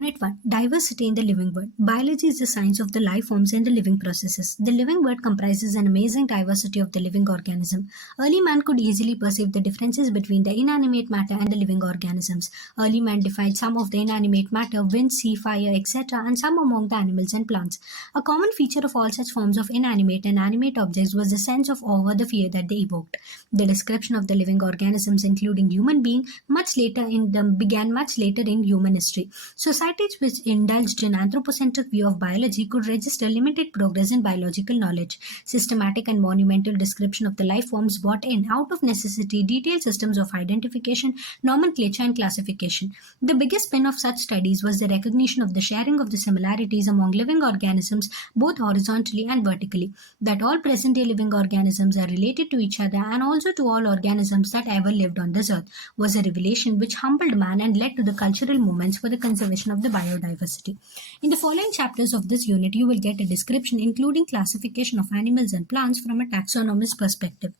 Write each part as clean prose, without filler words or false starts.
Unit 1. Diversity in the living world. Biology is the science of the life forms and the living processes. The living world comprises an amazing diversity of the living organism. Early man could easily perceive the differences between the inanimate matter and the living organisms. Early man defined some of the inanimate matter, wind, sea, fire, etc., and some among the animals and plants. A common feature of all such forms of inanimate and animate objects was the sense of awe or the fear that they evoked. The description of the living organisms, including human being, began much later in human history. Societies which indulged in anthropocentric view of biology could register limited progress in biological knowledge. Systematic and monumental description of the life forms brought in, out of necessity, detailed systems of identification, nomenclature, and classification. The biggest spin of such studies was the recognition of the sharing of the similarities among living organisms, both horizontally and vertically, that all present day living organisms are related to each other and also to all organisms that ever lived on this earth, was a revelation which humbled man and led to the cultural movements for the conservation of the biodiversity. In the following chapters of this unit, you will get a description including classification of animals and plants from a taxonomist perspective.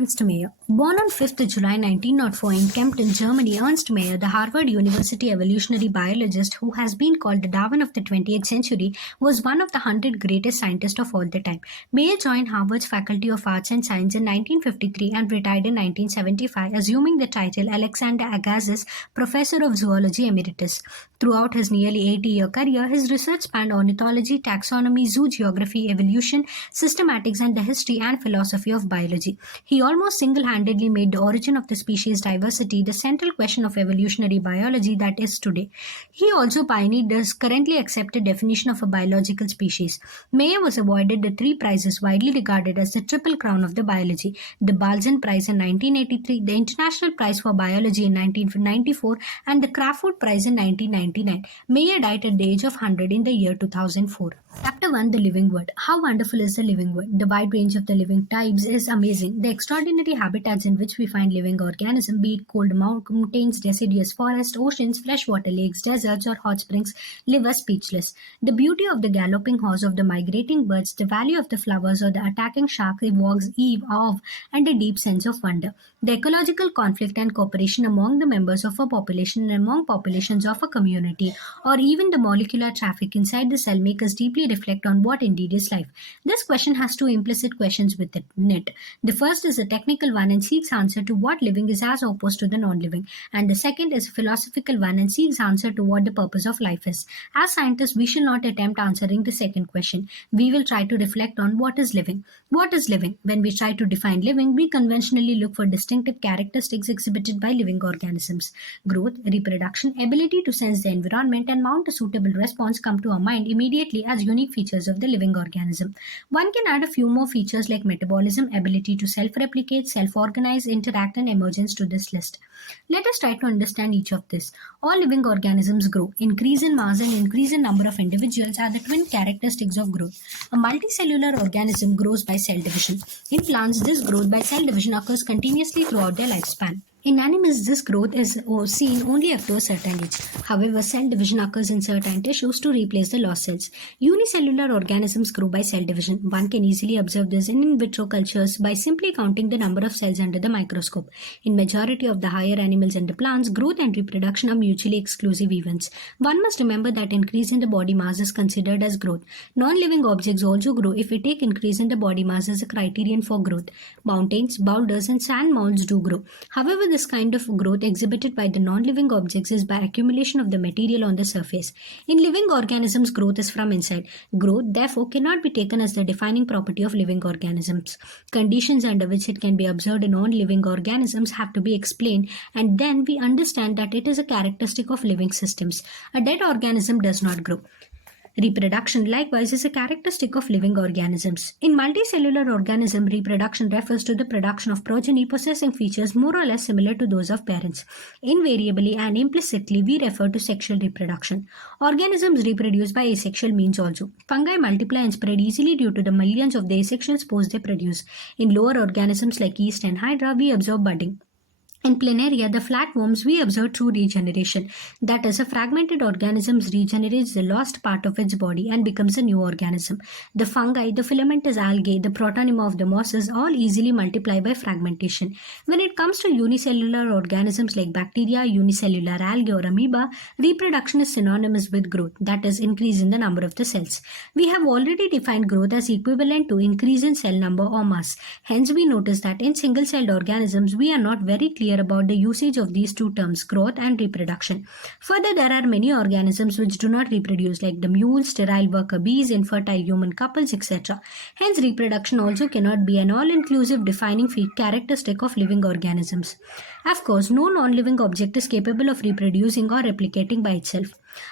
Ernst Mayr. Born on 5th July 1904 in Kempten, Germany, Ernst Mayr, the Harvard University evolutionary biologist who has been called the Darwin of the 20th century, was one of the 100 greatest scientists of all the time. Mayr joined Harvard's Faculty of Arts and Science in 1953 and retired in 1975, assuming the title Alexander Agassiz Professor of Zoology Emeritus. Throughout his nearly 80-year career, his research spanned ornithology, taxonomy, zoo geography, evolution, systematics, and the history and philosophy of biology. He almost single-handedly made the origin of the species diversity the central question of evolutionary biology that is today. He also pioneered the currently accepted definition of a biological species. Mayr was awarded the three prizes widely regarded as the triple crown of the biology: the Balzan Prize in 1983, the International Prize for Biology in 1994, and the Crafoord Prize in 1999. Mayr died at the age of 100 in the year 2004. Chapter 1. The Living World. How wonderful is the living world? The wide range of the living types is amazing. The extraordinary habitats in which we find living organisms, be it cold mountains, deciduous forests, oceans, freshwater lakes, deserts, or hot springs, leave us speechless. The beauty of the galloping horse, of the migrating birds, the value of the flowers, or the attacking shark evokes awe and a deep sense of wonder. The ecological conflict and cooperation among the members of a population and among populations of a community, or even the molecular traffic inside the cell, make us deeply reflect on what indeed is life. This question has two implicit questions within it. The first is a technical one and seeks answer to what living is as opposed to the non-living, and the second is a philosophical one and seeks answer to what the purpose of life is. As scientists, we shall not attempt answering the second question. We will try to reflect on what is living. What is living? When we try to define living, we conventionally look for distinctive characteristics exhibited by living organisms. Growth, reproduction, ability to sense the environment, and mount a suitable response come to our mind immediately as unique features of the living organism. One can add a few more features like metabolism, ability to self-replicate, self-organize, interact, and emergence to this list. Let us try to understand each of this. All living organisms grow. Increase in mass and increase in number of individuals are the twin characteristics of growth. A multicellular organism grows by cell division. In plants, this growth by cell division occurs continuously throughout their lifespan. In animals, this growth is seen only up to a certain age. However, cell division occurs in certain tissues to replace the lost cells. Unicellular organisms grow by cell division. One can easily observe this in vitro cultures by simply counting the number of cells under the microscope. In majority of the higher animals and the plants, growth and reproduction are mutually exclusive events. One must remember that increase in the body mass is considered as growth. Non-living objects also grow if we take increase in the body mass as a criterion for growth. Mountains, boulders, and sand mounds do grow. However, this kind of growth exhibited by the non-living objects is by accumulation of the material on the surface. In living organisms, growth is from inside. Growth, therefore, cannot be taken as the defining property of living organisms. Conditions under which it can be observed in non-living organisms have to be explained, and then we understand that it is a characteristic of living systems. A dead organism does not grow. Reproduction, likewise, is a characteristic of living organisms. In multicellular organism, reproduction refers to the production of progeny possessing features more or less similar to those of parents. Invariably and implicitly, we refer to sexual reproduction. Organisms reproduce by asexual means also. Fungi multiply and spread easily due to the millions of the asexual spores they produce. In lower organisms like yeast and hydra, we observe budding. In planaria, the flatworms we observe through regeneration. That is, a fragmented organism regenerates the lost part of its body and becomes a new organism. The fungi, the filamentous algae, the protonema of the mosses all easily multiply by fragmentation. When it comes to unicellular organisms like bacteria, unicellular algae, or amoeba, reproduction is synonymous with growth, that is, increase in the number of the cells. We have already defined growth as equivalent to increase in cell number or mass. Hence, we notice that in single celled organisms, we are not very clear about the usage of these two terms, growth and reproduction. Further, there are many organisms which do not reproduce, like the mules, sterile worker bees, infertile human couples, etc. Hence, reproduction also cannot be an all inclusive defining characteristic of living organisms. Of course, no non living object is capable of reproducing or replicating by itself.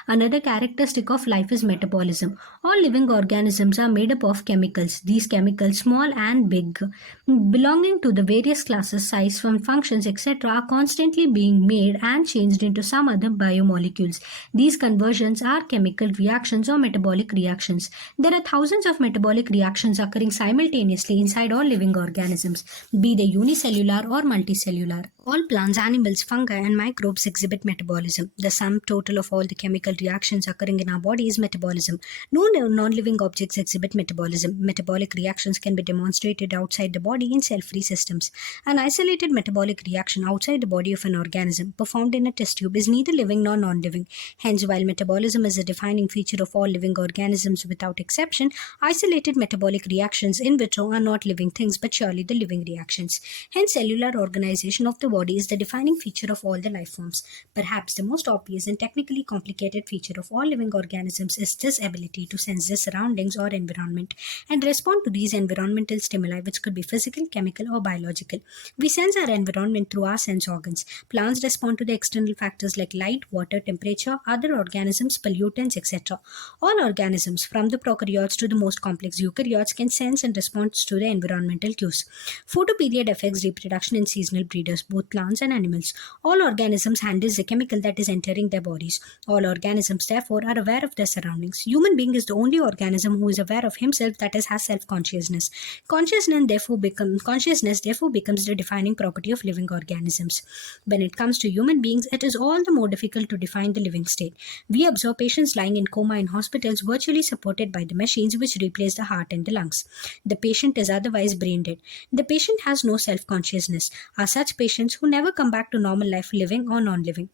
Another characteristic of life is metabolism. All living organisms are made up of chemicals. These chemicals, small and big, belonging to the various classes, size, functions, etc., are constantly being made and changed into some other biomolecules. These conversions are chemical reactions or metabolic reactions. There are thousands of metabolic reactions occurring simultaneously inside all living organisms, be they unicellular or multicellular. All plants, animals, fungi, and microbes exhibit metabolism. The sum total of all the chemical reactions occurring in our body is metabolism. No non-living objects exhibit metabolism. Metabolic reactions can be demonstrated outside the body in cell-free systems. An isolated metabolic reaction outside the body of an organism performed in a test tube is neither living nor non-living. Hence, while metabolism is a defining feature of all living organisms without exception, isolated metabolic reactions in vitro are not living things but surely the living reactions. Hence, cellular organization of the body is the defining feature of all the life forms. Perhaps the most obvious and technically complicated feature of all living organisms is this ability to sense their surroundings or environment and respond to these environmental stimuli, which could be physical, chemical, or biological. We sense our environment through our sense organs. Plants respond to the external factors like light, water, temperature, other organisms, pollutants, etc. All organisms, from the prokaryotes to the most complex eukaryotes, can sense and respond to the environmental cues. Photoperiod affects reproduction in seasonal breeders, both plants and animals. All organisms handle the chemical that is entering their bodies. All organisms, therefore, are aware of their surroundings. Human being is the only organism who is aware of himself, that is, has self-consciousness. Consciousness therefore becomes the defining property of living organisms. When it comes to human beings, it is all the more difficult to define the living state. We observe patients lying in coma in hospitals virtually supported by the machines which replace the heart and the lungs. The patient is otherwise brain dead. The patient has no self-consciousness. Are such patients who never come back to normal life, living or non-living.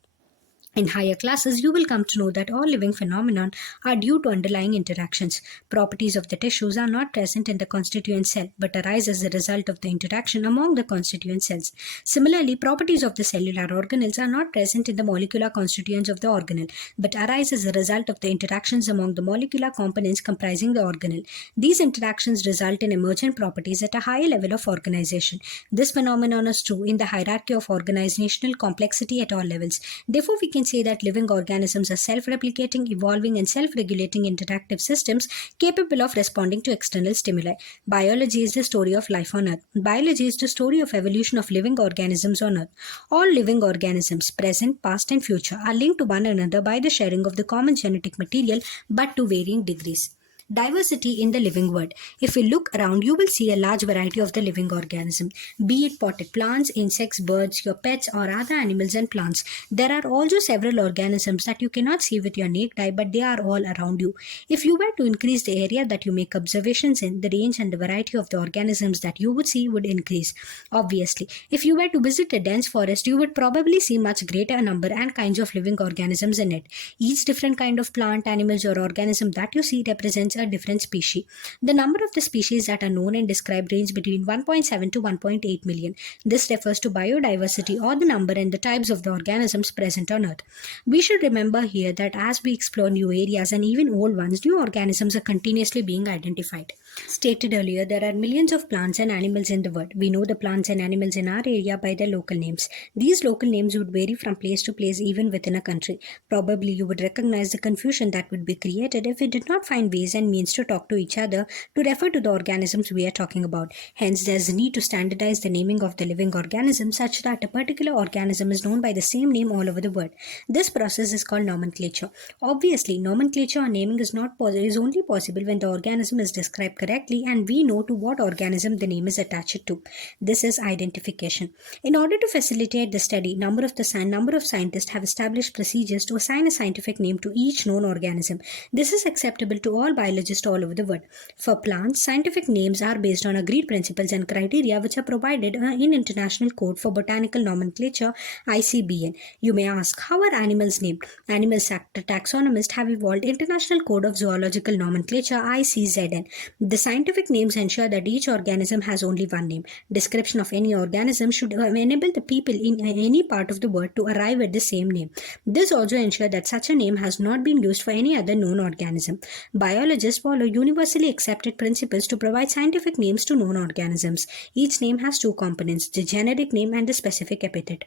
In higher classes, you will come to know that all living phenomena are due to underlying interactions. Properties of the tissues are not present in the constituent cell, but arise as a result of the interaction among the constituent cells. Similarly, properties of the cellular organelles are not present in the molecular constituents of the organelle, but arise as a result of the interactions among the molecular components comprising the organelle. These interactions result in emergent properties at a higher level of organization. This phenomenon is true in the hierarchy of organizational complexity at all levels. Therefore, we can say that living organisms are self-replicating, evolving, and self-regulating interactive systems capable of responding to external stimuli. Biology is the story of life on Earth. Biology is the story of evolution of living organisms on Earth. All living organisms, present, past, and future, are linked to one another by the sharing of the common genetic material, but to varying degrees. Diversity in the living world. If we look around, you will see a large variety of the living organism, be it potted plants, insects, birds, your pets, or other animals and plants. There are also several organisms that you cannot see with your naked eye, but they are all around you. If you were to increase the area that you make observations in, the range and the variety of the organisms that you would see would increase. Obviously, if you were to visit a dense forest, you would probably see much greater number and kinds of living organisms in it. Each different kind of plant, animals, or organism that you see represents a different species. The number of the species that are known and described range between 1.7 to 1.8 million. This refers to biodiversity or the number and the types of the organisms present on Earth. We should remember here that as we explore new areas and even old ones, new organisms are continuously being identified. Stated earlier, there are millions of plants and animals in the world. We know the plants and animals in our area by their local names. These local names would vary from place to place even within a country. Probably you would recognize the confusion that would be created if we did not find ways and means to talk to each other to refer to the organisms we are talking about. Hence, there's a need to standardize the naming of the living organism such that a particular organism is known by the same name all over the world. This process is called nomenclature. Obviously, nomenclature or naming is only possible when the organism is described correctly and we know to what organism the name is attached to. This is identification. In order to facilitate the study, number of scientists have established procedures to assign a scientific name to each known organism. This is acceptable to all biologists all over the world. For plants, scientific names are based on agreed principles and criteria which are provided in International Code for Botanical Nomenclature (ICBN). You may ask, how are animals named? Animal taxonomists have evolved International Code of Zoological Nomenclature (ICZN). The scientific names ensure that each organism has only one name. Description of any organism should enable the people in any part of the world to arrive at the same name. This also ensures that such a name has not been used for any other known organism. Biologists follow universally accepted principles to provide scientific names to known organisms. Each name has two components, the generic name and the specific epithet.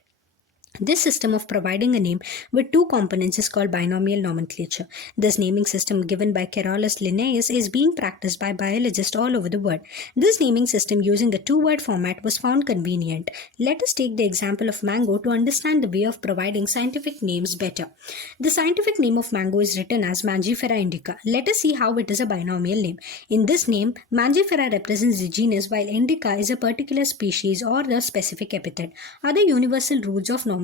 This system of providing a name with two components is called binomial nomenclature. This naming system given by Carolus Linnaeus is being practiced by biologists all over the world. This naming system using the two-word format was found convenient. Let us take the example of mango to understand the way of providing scientific names better. The scientific name of mango is written as Mangifera indica. Let us see how it is a binomial name. In this name, Mangifera represents the genus while indica is a particular species or the specific epithet. Other universal rules of nomenclature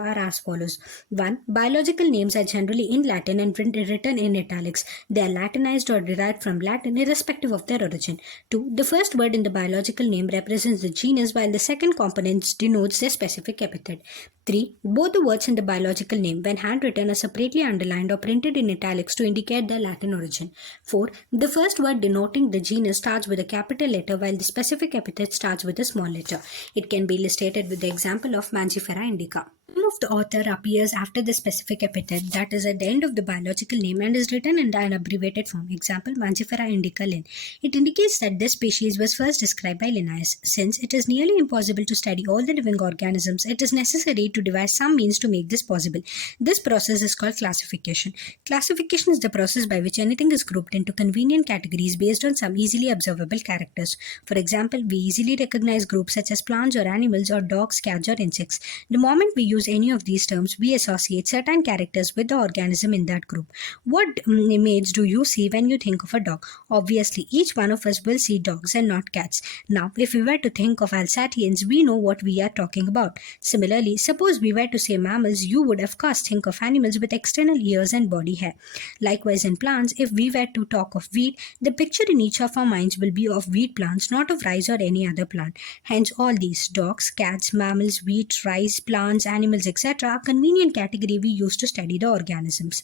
are as follows. 1. Biological names are generally in Latin and written in italics. They are Latinized or derived from Latin irrespective of their origin. 2. The first word in the biological name represents the genus while the second component denotes their specific epithet. 3. Both the words in the biological name, when handwritten, are separately underlined or printed in italics to indicate their Latin origin. 4. The first word denoting the genus starts with a capital letter while the specific epithet starts with a small letter. It can be illustrated with the example of Mangifera indica. The name of the author appears after the specific epithet, that is at the end of the biological name, and is written in an abbreviated form. Example, Mangifera indica Linn. It indicates that this species was first described by Linnaeus. Since it is nearly impossible to study all the living organisms, it is necessary to devise some means to make this possible. This process is called classification. Classification is the process by which anything is grouped into convenient categories based on some easily observable characters. For example, we easily recognize groups such as plants or animals or dogs, cats or insects. The moment we use any of these terms, we associate certain characters with the organism in that group. What image do you see when you think of a dog? Obviously, each one of us will see dogs and not cats. Now, if we were to think of Alsatians, we know what we are talking about. Similarly, suppose we were to say mammals, you would of course think of animals with external ears and body hair. Likewise, in plants, if we were to talk of wheat, the picture in each of our minds will be of wheat plants, not of rice or any other plant. Hence, all these dogs, cats, mammals, wheat, rice, plants, animals, etc. are convenient category we use to study the organisms.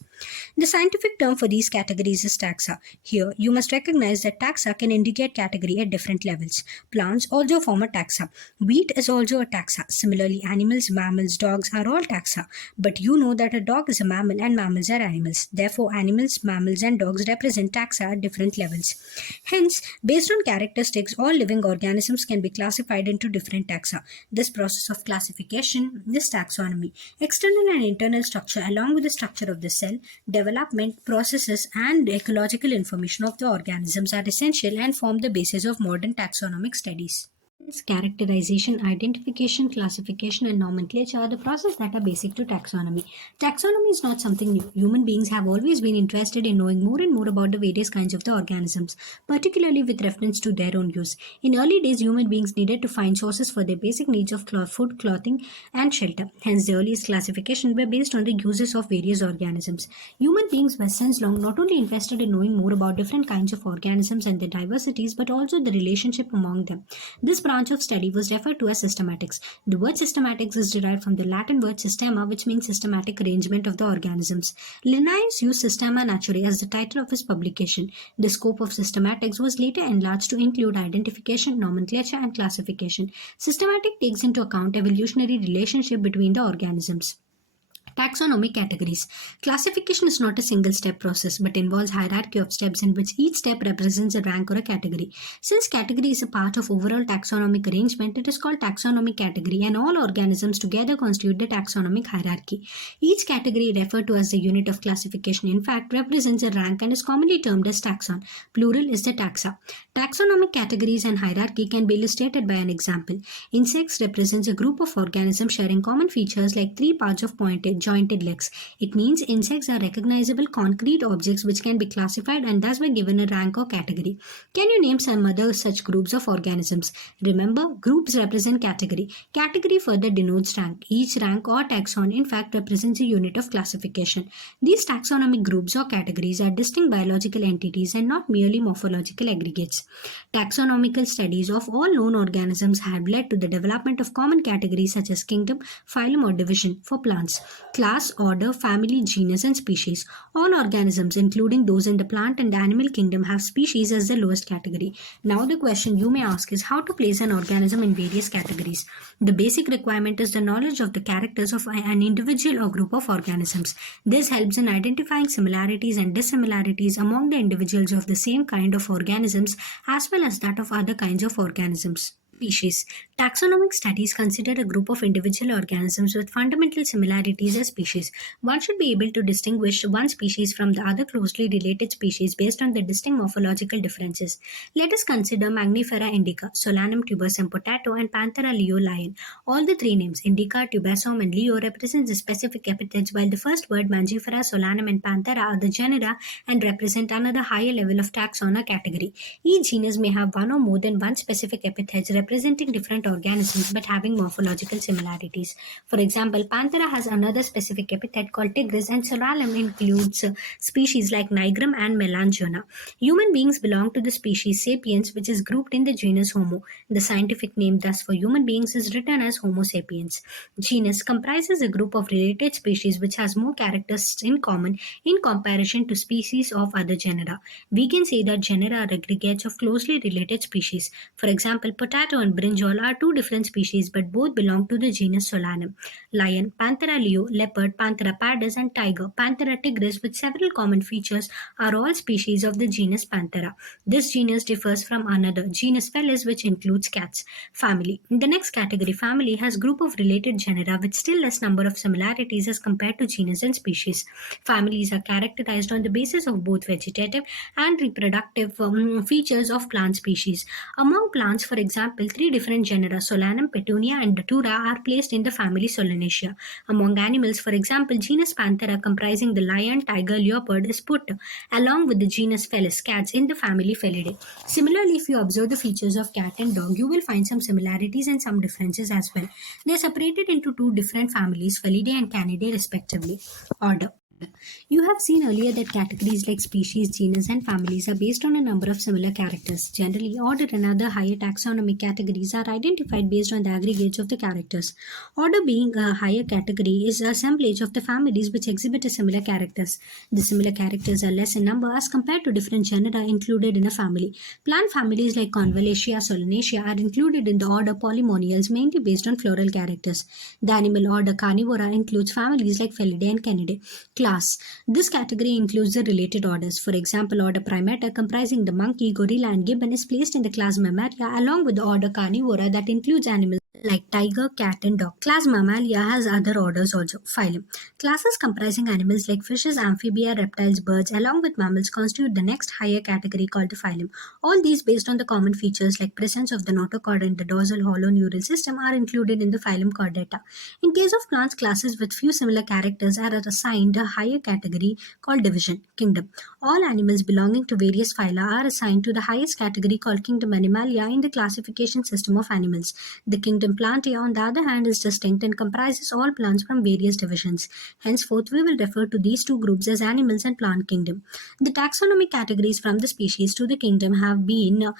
The scientific term for these categories is taxa. Here, you must recognize that taxa can indicate category at different levels. Plants also form a taxa. Wheat is also a taxa. Similarly, animals, mammals, dogs are all taxa. But you know that a dog is a mammal and mammals are animals. Therefore, animals, mammals and dogs represent taxa at different levels. Hence, based on characteristics, all living organisms can be classified into different taxa. This process of classification is taxonomy. External and internal structure along with the structure of the cell, development, processes and ecological information of the organisms are essential and form the basis of modern taxonomic studies. Characterization, identification, classification, and nomenclature are the processes that are basic to taxonomy. Taxonomy is not something new. Human beings have always been interested in knowing more and more about the various kinds of the organisms, particularly with reference to their own use. In early days, human beings needed to find sources for their basic needs of food, clothing, and shelter. Hence, the earliest classifications were based on the uses of various organisms. Human beings were since long not only interested in knowing more about different kinds of organisms and their diversities, but also the relationship among them. This branch of study was referred to as systematics. The word systematics is derived from the Latin word systema, which means systematic arrangement of the organisms. Linnaeus used Systema Naturae as the title of his publication. The scope of systematics was later enlarged to include identification, nomenclature, and classification. Systematic takes into account evolutionary relationship between the organisms. Taxonomic categories. Classification is not a single step process but involves hierarchy of steps in which each step represents a rank or a category. Since category is a part of overall taxonomic arrangement, it is called taxonomic category and all organisms together constitute the taxonomic hierarchy. Each category referred to as the unit of classification in fact represents a rank and is commonly termed as taxon. Plural is the taxa. Taxonomic categories and hierarchy can be illustrated by an example. Insects represents a group of organisms sharing common features like three parts of jointed legs. It means insects are recognizable concrete objects which can be classified and thus be given a rank or category. Can you name some other such groups of organisms? Remember, groups represent category. Category further denotes rank. Each rank or taxon in fact represents a unit of classification. These taxonomic groups or categories are distinct biological entities and not merely morphological aggregates. Taxonomical studies of all known organisms have led to the development of common categories such as kingdom, phylum or division for plants, class, order, family, genus and species. All organisms including those in the plant and animal kingdom have species as the lowest category. Now the question you may ask is how to place an organism in various categories. The basic requirement is the knowledge of the characters of an individual or group of organisms. This helps in identifying similarities and dissimilarities among the individuals of the same kind of organisms as well as that of other kinds of organisms. Species. Taxonomic studies consider a group of individual organisms with fundamental similarities as species. One should be able to distinguish one species from the other closely related species based on the distinct morphological differences. Let us consider Magnifera indica, Solanum tubersum potato, and Panthera leo lion. All the three names, indica, tubersum, and leo, represent the specific epithets, while the first word Mangifera, Solanum, and Panthera are the genera and represent another higher level of taxon or category. Each genus may have one or more than one specific epithet representing different organisms but having morphological similarities. For example, Panthera has another specific epithet called tigris, and Solanum includes species like Nigrum and Melangiona. Human beings belong to the species Sapiens, which is grouped in the genus Homo. The scientific name thus for human beings is written as Homo sapiens. Genus comprises a group of related species which has more characters in common in comparison to species of other genera. We can say that genera are aggregates of closely related species. For example, potato and brinjal are two different species but both belong to the genus Solanum. Lion, Panthera leo, leopard, Panthera pardus, and tiger, Panthera tigris, with several common features, are all species of the genus Panthera. This genus differs from another, genus Felis, which includes cats. Family. The next category, family, has group of related genera with still less number of similarities as compared to genus and species. Families are characterized on the basis of both vegetative and reproductive features of plant species. Among plants, for example, three different genera, Solanum, Petunia, and Datura, are placed in the family Solanaceae. Among animals, for example, genus Panthera, comprising the lion, tiger, leopard, is put along with the genus Felis, cats, in the family Felidae. Similarly, if you observe the features of cat and dog, you will find some similarities and some differences as well. They are separated into two different families, Felidae and Canidae, respectively. Order. You have seen earlier that categories like species, genus, and families are based on a number of similar characters. Generally, order and other higher taxonomic categories are identified based on the aggregates of the characters. Order, being a higher category, is an assemblage of the families which exhibit a similar characters. The similar characters are less in number as compared to different genera included in a family. Plant families like Convolvulus, Solanaceae are included in the order Polymonials mainly based on floral characters. The animal order Carnivora includes families like Felidae and Canidae. Class. This category includes the related orders. For example, order Primata, comprising the monkey, gorilla, and gibbon, is placed in the class Mammalia along with the order Carnivora that includes animals like tiger, cat, and dog. Class Mammalia has other orders also. Phylum. Classes comprising animals like fishes, amphibia, reptiles, birds, along with mammals constitute the next higher category called the phylum. All these based on the common features like presence of the notochord in the dorsal hollow neural system are included in the phylum Chordata. In case of plants, classes with few similar characters are assigned a higher category called division, kingdom. All animals belonging to various phyla are assigned to the highest category called kingdom Animalia in the classification system of animals. The kingdom Plantae, on the other hand, is distinct and comprises all plants from various divisions. Henceforth, we will refer to these two groups as animals and plant kingdom. The taxonomic categories from the species to the kingdom have been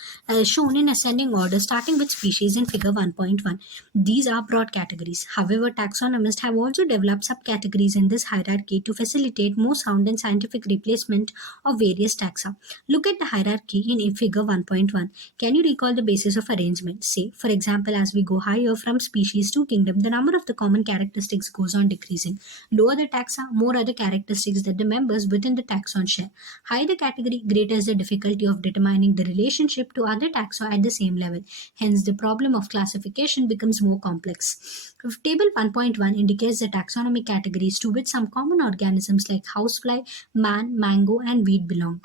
shown in ascending order, starting with species in figure 1.1. These are broad categories. However, taxonomists have also developed subcategories in this hierarchy to facilitate more sound and scientific replacement of various taxa. Look at the hierarchy in figure 1.1. Can you recall the basis of arrangement? Say, for example, as we go higher higher from species to kingdom, the number of the common characteristics goes on decreasing. Lower the taxa, more are the characteristics that the members within the taxon share. Higher the category, greater is the difficulty of determining the relationship to other taxa at the same level. Hence, the problem of classification becomes more complex. Table 1.1 indicates the taxonomic categories to which some common organisms like housefly, man, mango, and wheat belong.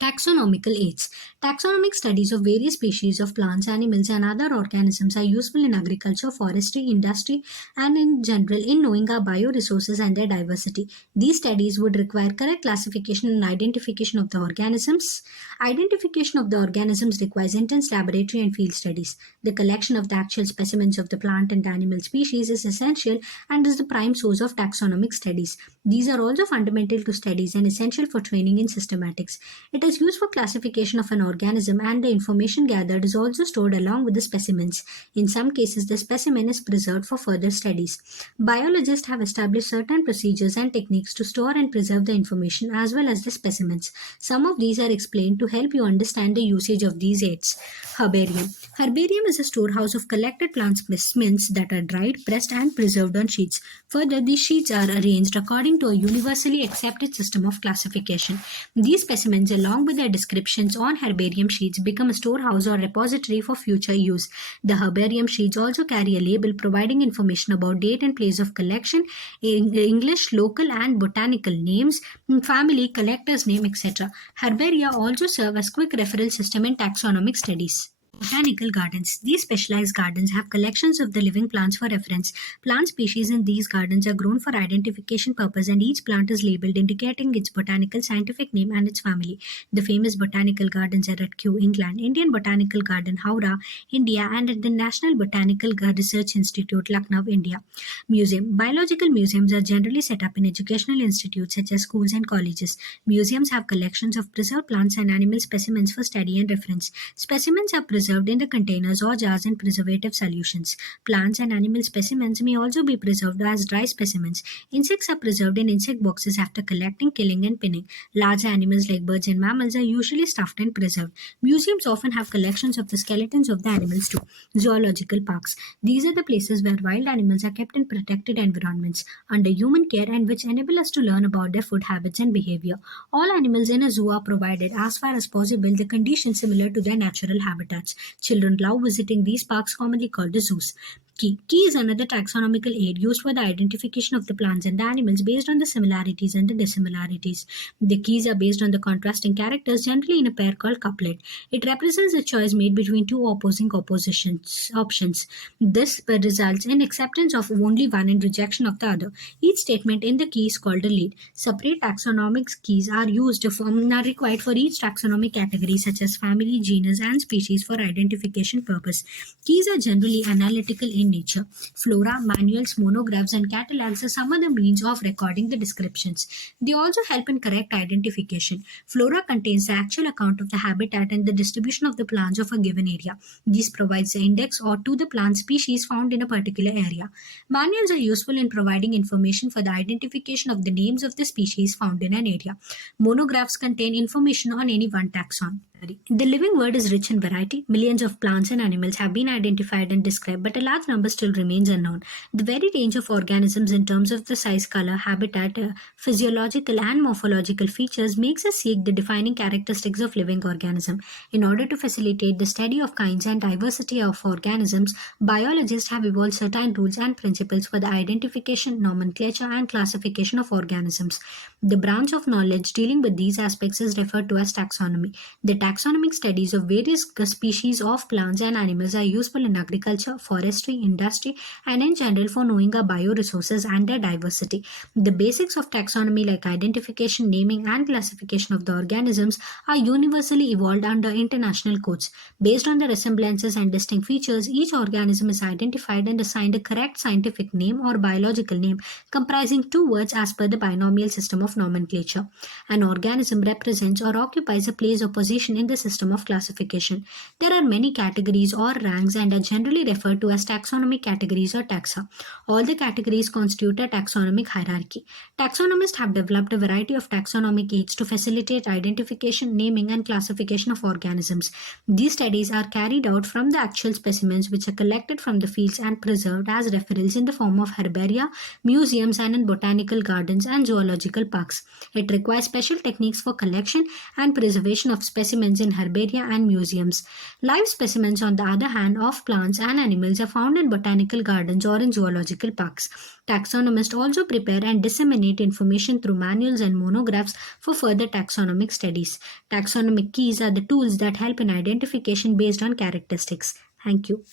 Taxonomical aids. Taxonomic studies of various species of plants, animals, and other organisms are useful in agriculture, forestry, industry, and in general in knowing our bioresources and their diversity. These studies would require correct classification and identification of the organisms. Identification of the organisms requires intense laboratory and field studies. The collection of the actual specimens of the plant and animal species is essential and is the prime source of taxonomic studies. These are also fundamental to studies and essential for training in systematics. It is used for classification of an organism, and the information gathered is also stored along with the specimens. In some cases, the specimen is preserved for further studies. Biologists have established certain procedures and techniques to store and preserve the information as well as the specimens. Some of these are explained to help you understand the usage of these aids. Herbarium. Herbarium is a storehouse of collected plant specimens that are dried, pressed, and preserved on sheets. Further, these sheets are arranged according to a universally accepted system of classification. These specimens, along with their descriptions on herbarium sheets, become a storehouse or repository for future use. The herbarium sheets also carry a label providing information about date and place of collection, English, local, and botanical names, family, collector's name, etc. Herbaria also serve as quick referral system in taxonomic studies. Botanical gardens. These specialized gardens have collections of the living plants for reference. Plant species in these gardens are grown for identification purpose, and each plant is labeled indicating its botanical scientific name and its family. The famous botanical gardens are at Kew, England, Indian Botanical Garden, Howrah, India, and at the National Botanical Research Institute, Lucknow, India. Museum. Biological museums are generally set up in educational institutes such as schools and colleges. Museums have collections of preserved plants and animal specimens for study and reference. Specimens are preserved in the containers or jars in preservative solutions. Plants and animal specimens may also be preserved as dry specimens. Insects are preserved in insect boxes after collecting, killing, and pinning. Large animals like birds and mammals are usually stuffed and preserved. Museums often have collections of the skeletons of the animals too. Zoological parks. These are the places where wild animals are kept in protected environments under human care and which enable us to learn about their food habits and behavior. All animals in a zoo are provided, as far as possible, the conditions similar to their natural habitats. Children love visiting these parks, commonly called the zoos. Key. Key is another taxonomical aid used for the identification of the plants and the animals based on the similarities and the dissimilarities. The keys are based on the contrasting characters, generally in a pair called couplet. It represents a choice made between two opposing options. This results in acceptance of only one and rejection of the other. Each statement in the key is called a lead. Separate taxonomic keys are required for each taxonomic category, such as family, genus, and species, for identification purpose. Keys are generally analytical in nature. Flora, manuals, monographs, and catalogs are some other means of recording the descriptions. They also help in correct identification. Flora contains the actual account of the habitat and the distribution of the plants of a given area. This provides the index or to the plant species found in a particular area. Manuals are useful in providing information for the identification of the names of the species found in an area. Monographs contain information on any one taxon. The living world is rich in variety. Millions of plants and animals have been identified and described, but a large number still remains unknown. The very range of organisms in terms of the size, color, habitat, physiological and morphological features makes us seek the defining characteristics of living organism. In order to facilitate the study of kinds and diversity of organisms, biologists have evolved certain rules and principles for the identification, nomenclature, and classification of organisms. The branch of knowledge dealing with these aspects is referred to as taxonomy. The taxonomic studies of various species of plants and animals are useful in agriculture, forestry, industry, and in general for knowing our bioresources and their diversity. The basics of taxonomy, like identification, naming, and classification of the organisms, are universally evolved under international codes. Based on the resemblances and distinct features, each organism is identified and assigned a correct scientific name or biological name comprising two words as per the binomial system of nomenclature. An organism represents or occupies a place or position information in the system of classification. There are many categories or ranks and are generally referred to as taxonomic categories or taxa. All the categories constitute a taxonomic hierarchy. Taxonomists have developed a variety of taxonomic aids to facilitate identification, naming, and classification of organisms. These studies are carried out from the actual specimens which are collected from the fields and preserved as referrals in the form of herbaria, museums, and in botanical gardens and zoological parks. It requires special techniques for collection and preservation of specimens in herbaria and museums. Live specimens, on the other hand, of plants and animals are found in botanical gardens or in zoological parks. Taxonomists also prepare and disseminate information through manuals and monographs for further taxonomic studies. Taxonomic keys are the tools that help in identification based on characteristics. Thank you.